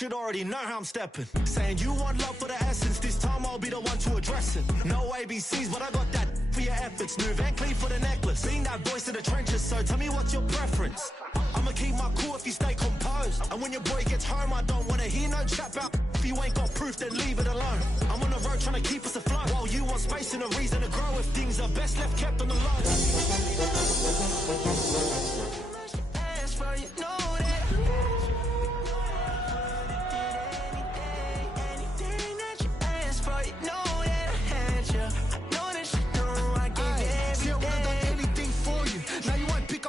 should already know how I'm stepping. Saying you want love for the essence, this time I'll be the one to address it. No ABCs, but I got that for your efforts. New Van Cleef for the necklace. Being that voice in the trenches, so tell me what's your preference. I'ma keep my cool if you stay composed. And when your boy gets home, I don't wanna hear no chat about if you ain't got proof, then leave it alone. I'm on the road trying to keep us afloat, while you want space and a reason to grow. If things are best left kept on the low.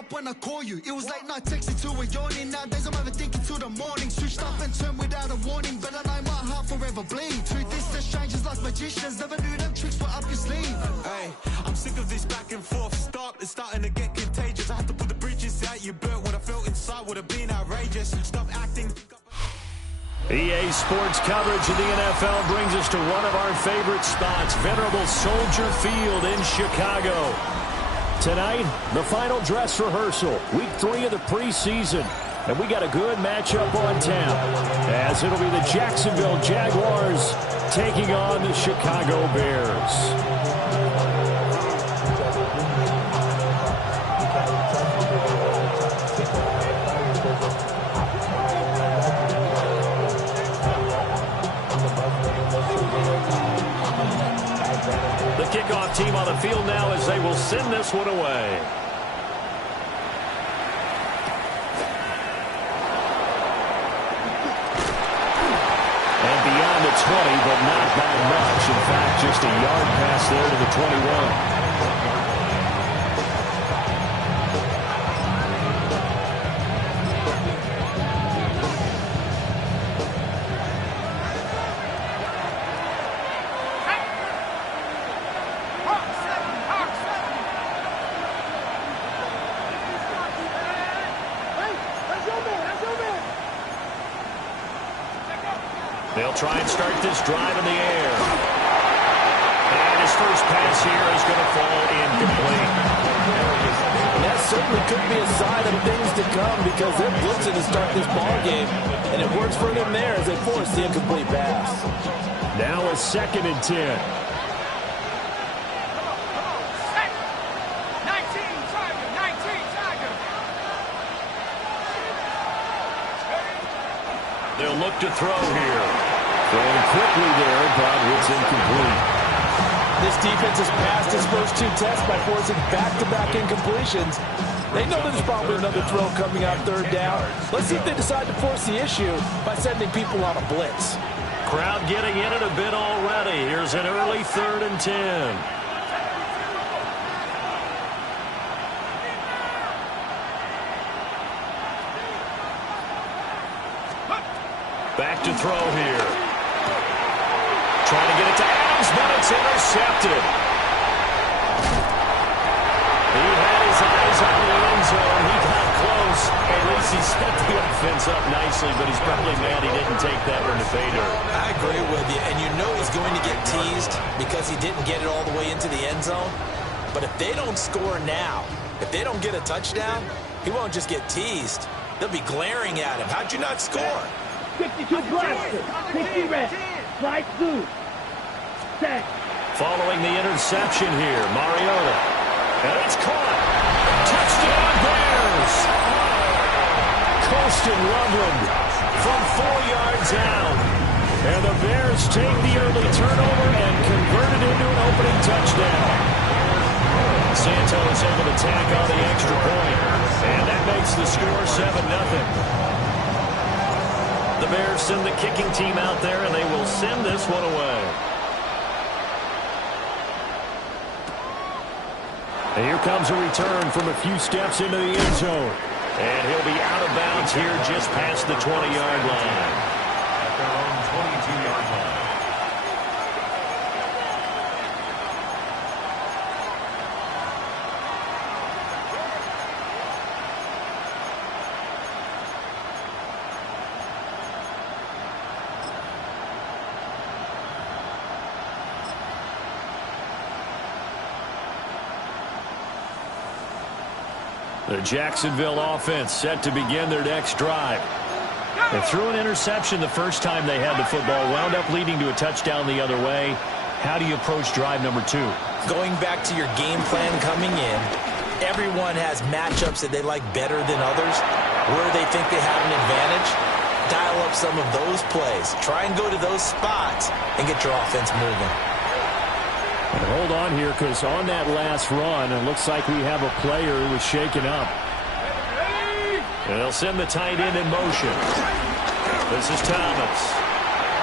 When I call you, it was late night texting to a yawning. Nowadays I'm overthinking till the morning. Switched up and turned without a warning, but I know my heart forever bleed. Truth is that strangers like magicians, never knew them tricks were up your sleeve. Hey, I'm sick of this back and forth. It's starting to get contagious. I had to put the bridges out you built. What I felt inside would have been outrageous. Stop acting. EA Sports coverage of the NFL brings us to one of our favorite spots, venerable Soldier Field in Chicago. Tonight, the final dress rehearsal, week 3 of the preseason. And we got a good matchup on tap, as it'll be the Jacksonville Jaguars taking on the Chicago Bears. Kickoff team on the field now as they will send this one away. And beyond the 20, but not by much. In fact, just a yard pass there to the 21. They'll try and start this drive in the air. And his first pass here is going to fall incomplete. And that certainly could be a sign of things to come, because they're blitzing to start this ball game, and it works for them there as they force the incomplete pass. Now a 2nd and 10. They'll look to throw here. Throwing quickly there, but it's incomplete. This defense has passed its first 2 tests by forcing back-to-back incompletions. They know there's probably another throw coming out 3rd down. Let's see if they decide to force the issue by sending people on a blitz. Crowd getting in it a bit already. Here's an early 3rd and 10. Back to throw here. Trying to get it to Adams, but it's intercepted. He had his eyes on the end zone. He got close. At least he set the offense up nicely, but he's probably mad he didn't take that one to pay dirt. I agree with you, and you know he's going to get teased because he didn't get it all the way into the end zone. But if they don't score now, if they don't get a touchdown, he won't just get teased. They'll be glaring at him. How'd you not score? 52 blaster, 60 red, slide through, set. Following the interception here, Mariota. And it's caught. Touchdown Bears. Colston Loveland from 4 yards out. And the Bears take the early turnover and convert it into an opening touchdown. Santos able to tack on the extra point. And that makes the score 7-0. The Bears send the kicking team out there, and they will send this one away. And here comes a return from a few steps into the end zone. And he'll be out of bounds here just past the 20-yard line. At their own 22-yard line. The Jacksonville offense set to begin their next drive. They threw an interception the first time they had the football, wound up leading to a touchdown the other way. How do you approach drive number 2? Going back to your game plan coming in, everyone has matchups that they like better than others, where they think they have an advantage. Dial up some of those plays. Try and go to those spots and get your offense moving. And hold on here, because on that last run, it looks like we have a player who was shaken up. And they'll send the tight end in motion. This is Thomas.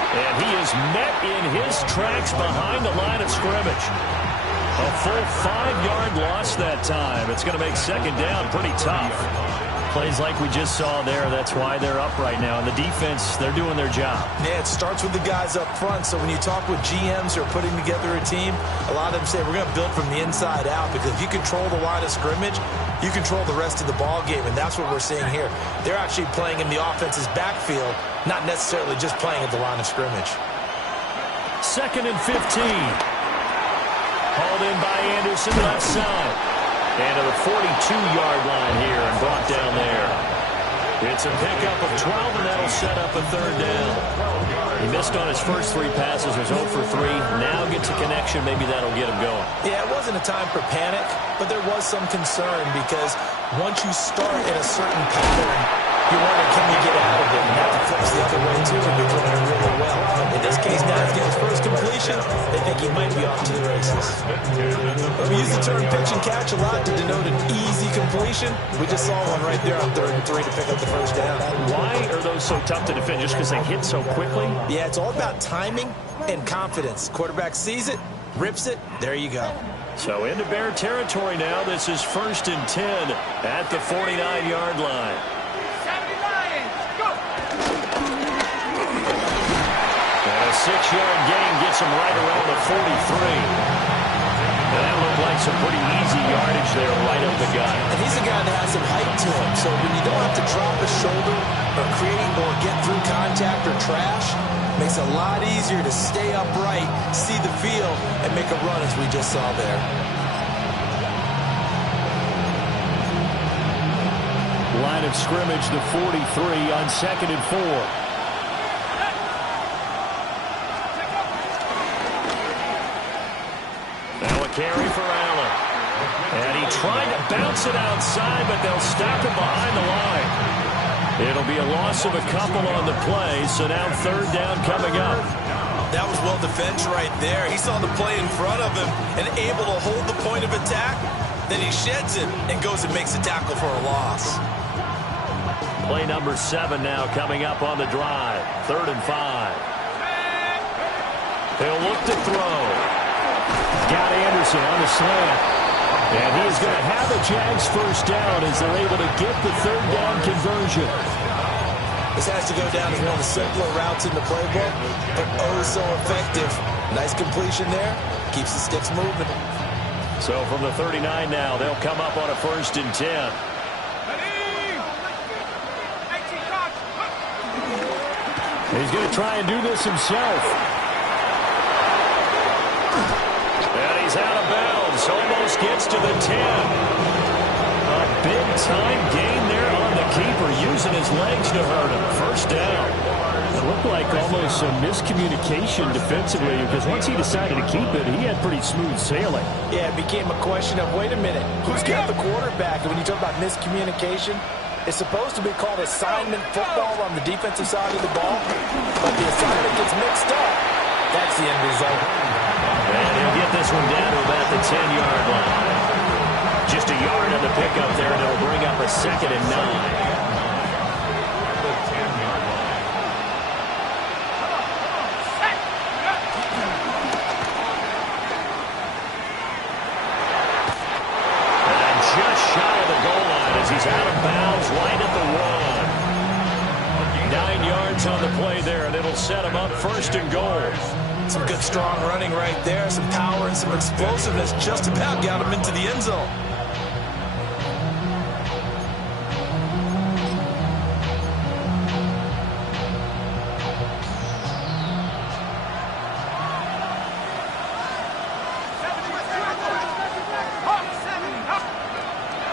And he is met in his tracks behind the line of scrimmage. A full 5-yard loss that time. It's going to make second down pretty tough. Plays like we just saw there. That's why they're up right now. And the defense, they're doing their job. Yeah, it starts with the guys up front. So when you talk with GMs who are putting together a team, a lot of them say we're going to build from the inside out, because if you control the line of scrimmage, you control the rest of the ball game, and that's what we're seeing here. They're actually playing in the offense's backfield, not necessarily just playing at the line of scrimmage. 2nd and 15. Hauled in by Anderson, left side. And to the 42-yard line here and brought down there. It's a pickup of 12, and that'll set up a 3rd down. He missed on his first 3 passes, was 0 for 3. Now gets a connection. Maybe that'll get him going. Yeah, it wasn't a time for panic, but there was some concern, because once you start in a certain pattern, you wonder, can you get out of it? And that flips the other way, too, and you're throwing it really well. In this case, now he's getting his first completion. They think he might be off to the races. We use the term pitch and catch a lot to denote an easy completion. We just saw one right there on 3rd and 3 to pick up the first down. Why are those so tough to defend? Just because they hit so quickly? Yeah, it's all about timing and confidence. Quarterback sees it, rips it, there you go. So into Bear territory now. This is 1st and 10 at the 49-yard line. And a 6-yard gain gets him right around the 43. And that looked like some pretty easy yardage there right up the gut. And he's a guy that has some height to him, so when you don't have to drop a shoulder or create or get through contact or trash, makes it a lot easier to stay upright, see the field, and make a run as we just saw there. Line of scrimmage, the 43 on 2nd and 4. Now a carry for Allen. And he tried to bounce it outside, but they'll stop him behind the line. It'll be a loss of a couple on the play, so now 3rd down coming up. That was well defense right there. He saw the play in front of him and able to hold the point of attack. Then he sheds it and goes and makes a tackle for a loss. Play number 7 now coming up on the drive. 3rd and 5. He'll look to throw. Got Anderson on the slant. And he is going to have a Jags first down as they're able to get the 3rd down conversion. This has to go down as one of the simpler routes in the playbook, but oh so effective. Nice completion there. Keeps the sticks moving. So from the 39 now, they'll come up on a 1st and 10. He's going to try and do this himself. And he's out of bounds. Almost gets to the 10. A big-time gain there on the keeper, using his legs to hurt him. First down. It looked like almost some miscommunication defensively, because once he decided to keep it, he had pretty smooth sailing. Yeah, it became a question of, wait a minute, who's got the quarterback? And when you talk about miscommunication, it's supposed to be called assignment football on the defensive side of the ball, but the assignment gets mixed up. That's the end result. And he'll get this one down to about the 10-yard line. Just a yard on the pickup there, and it'll bring up a 2nd and 9. He's out of bounds right at the 1. 9 yards on the play there, and it'll set him up 1st and goal. Some good strong running right there, some power and some explosiveness just about got him into the end zone.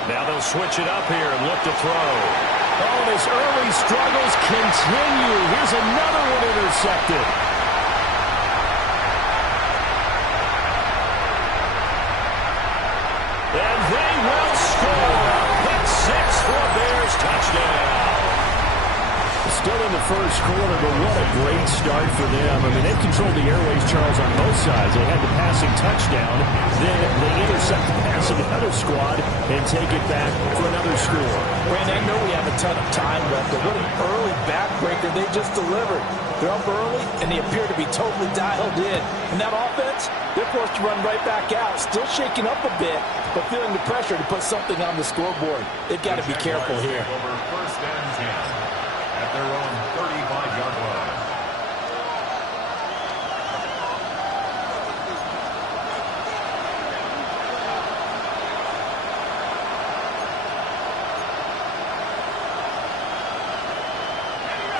Now they'll switch it up here and look to throw. Oh, and his early struggles continue. Here's another one intercepted. And they will score. Pick six for a Bears touchdown. Still in the first quarter, but what a great start for them. I mean, they controlled the airways, Charles, on both sides. They had the passing touchdown. Then they intercept the pass of the other squad and take it back for another score. Brandon, I know we have a ton of time left, but what an early backbreaker they just delivered. They're up early, and they appear to be totally dialed in. And that offense, they're forced to run right back out, still shaking up a bit, but feeling the pressure to put something on the scoreboard. They've got to be careful here. Over first and 10 at their own 35-yard line.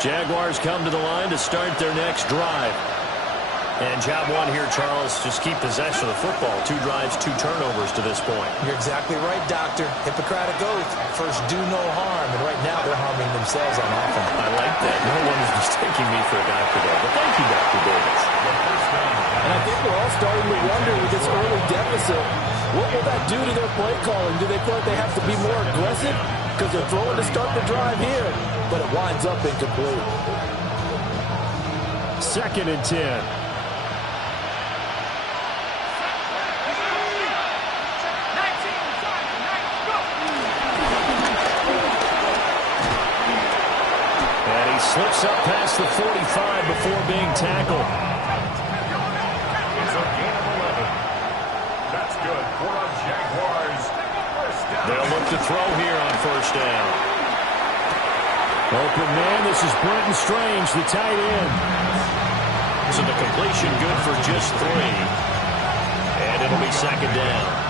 Jaguars come to the line to start their next drive. And job one here, Charles, just keep possession of the football. 2 drives, 2 turnovers to this point. You're exactly right, Doctor. Hippocratic oath. First, do no harm. And right now, they're harming themselves on offense. I like that. No one is mistaking me for a doctor there. But thank you, Dr. Davis. And I think we're all starting to wonder with this early deficit, what will that do to their play calling? Do they feel like they have to be more aggressive? Because they're throwing to start the drive here. But it winds up incomplete. 2nd and 10. Slips up past the 45 before being tackled. It's a gain of 11. That's good for the Jaguars. First down. They'll look to throw here on first down. Open man, this is Brenton Strange, the tight end. So the completion good for just 3. And it'll be 2nd down.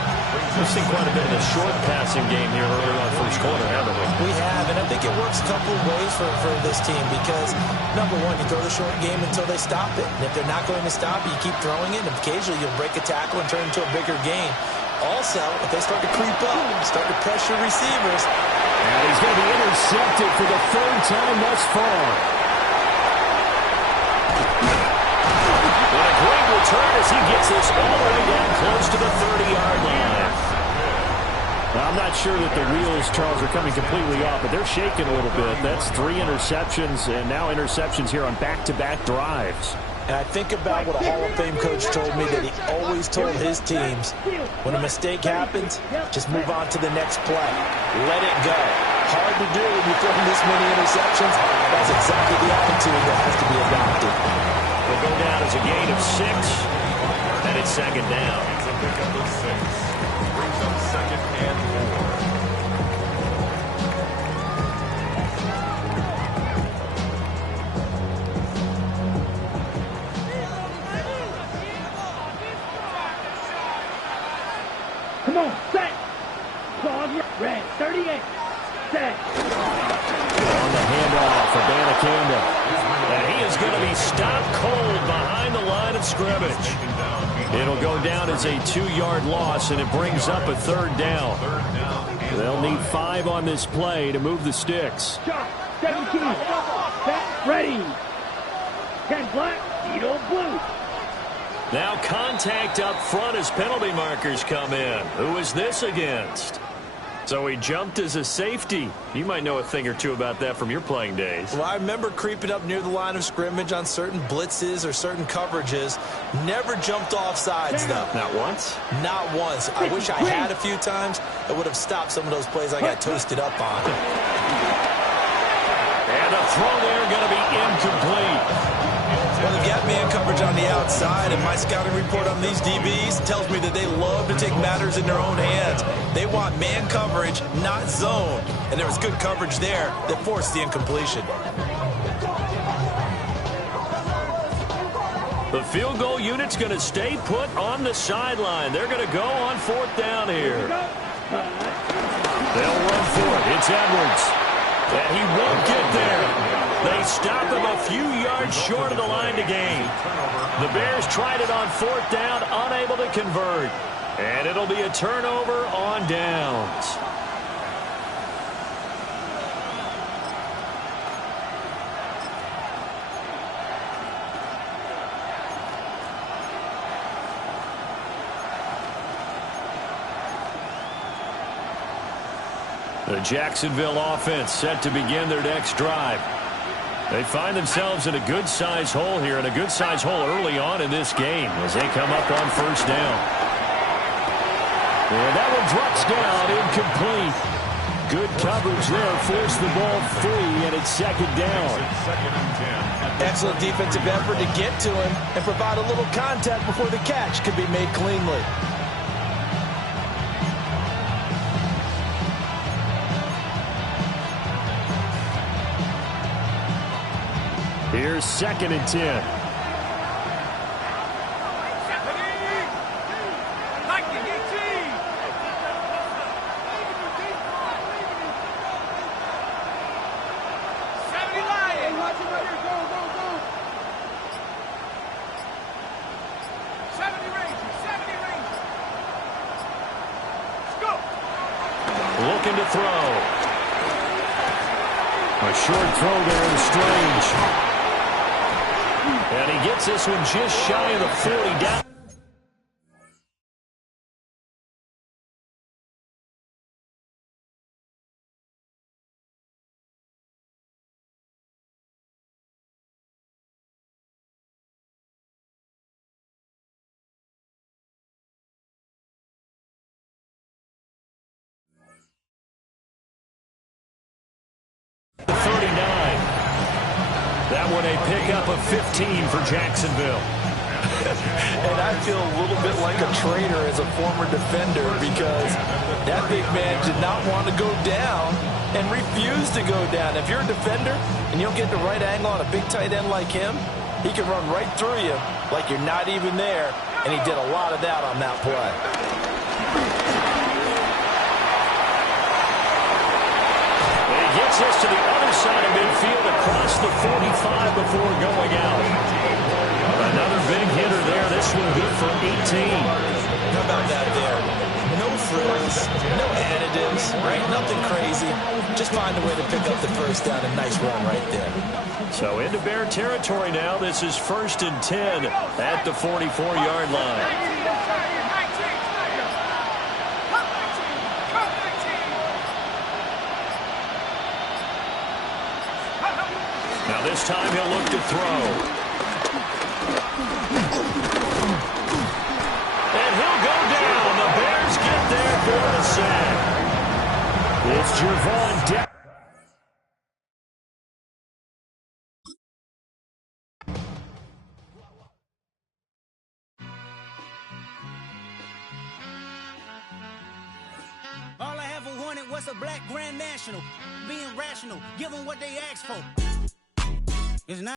We've seen quite a bit of a short passing game here early on first quarter, haven't we? We have, and I think it works a couple of ways for this team because, number one, you throw the short game until they stop it. And if they're not going to stop it, you keep throwing it, and occasionally you'll break a tackle and turn it into a bigger gain. Also, if they start to creep up, start to pressure receivers. And he's going to be intercepted for the 3rd time thus far. What a great return as he gets this all the way down close to the 30-yard line. Now, I'm not sure that the wheels, Charles, are coming completely off, but they're shaking a little bit. That's 3 interceptions, and now interceptions here on back-to-back drives. And I think about what a Hall of Fame coach told me that he always told his teams, when a mistake happens, just move on to the next play. Let it go. Hard to do when you're throwing this many interceptions. That's exactly the attitude that has to be adopted. Will go down as a gain of 6, and it's 2nd down. It's a pickup of 6. Brings up 2nd and 4. Come on, set. Claws red, 38. Set. On the handoff for Banacanda. And he is going to be stopped cold behind the line of scrimmage. It'll go down as a 2-yard loss, and it brings up a 3rd down. They'll need 5 on this play to move the sticks. Shot, 17. Set, ready. 10 black, Edo blue. Now contact up front as penalty markers come in. Who is this against? So he jumped as a safety. You might know a thing or two about that from your playing days. Well, I remember creeping up near the line of scrimmage on certain blitzes or certain coverages. Never jumped off sides, though. Not once? Not once. I wish I had a few times. It would have stopped some of those plays I got toasted up on. And a throw there going to be incomplete. Well, they've got man coverage on the outside, and my scouting report on these DBs tells me that they love to take matters in their own hands. They want man coverage, not zone. And there was good coverage there that forced the incompletion. The field goal unit's going to stay put on the sideline. They're going to go on 4th down here. They'll run for it. It's Edwards. And he won't get there. They stop him a few yards short of the line to gain. The Bears tried it on 4th down, unable to convert. And it'll be a turnover on downs. The Jacksonville offense set to begin their next drive. They find themselves in a good-sized hole here, and a good-sized hole early on in this game as they come up on first down. And that one drops down, incomplete. Good coverage there, forced the ball free, and it's second down. Excellent defensive effort to get to him and provide a little contact before the catch could be made cleanly. Here's 2nd and 10. Looking to throw. A short throw there to Strange. And he gets this one just shy of the 40 down. That one a pickup of 15 for Jacksonville. And I feel a little bit like a traitor as a former defender because that big man did not want to go down and refused to go down. If you're a defender and you don't get the right angle on a big tight end like him, he can run right through you like you're not even there, and he did a lot of that on that play. Gets us to the other side of midfield across the 45 before going out. Another big hitter there. This one good for 18. How about that there? No frills, no additives, right? Nothing crazy. Just find a way to pick up the first down. A nice run right there. So into Bear territory now. This is 1st and 10 at the 44-yard line. Now this time he'll look to throw. And he'll go down. The Bears get there for the sack. It's Javon Deck. All I ever wanted was a black Grand National. Being rational, give them what they asked for. It's not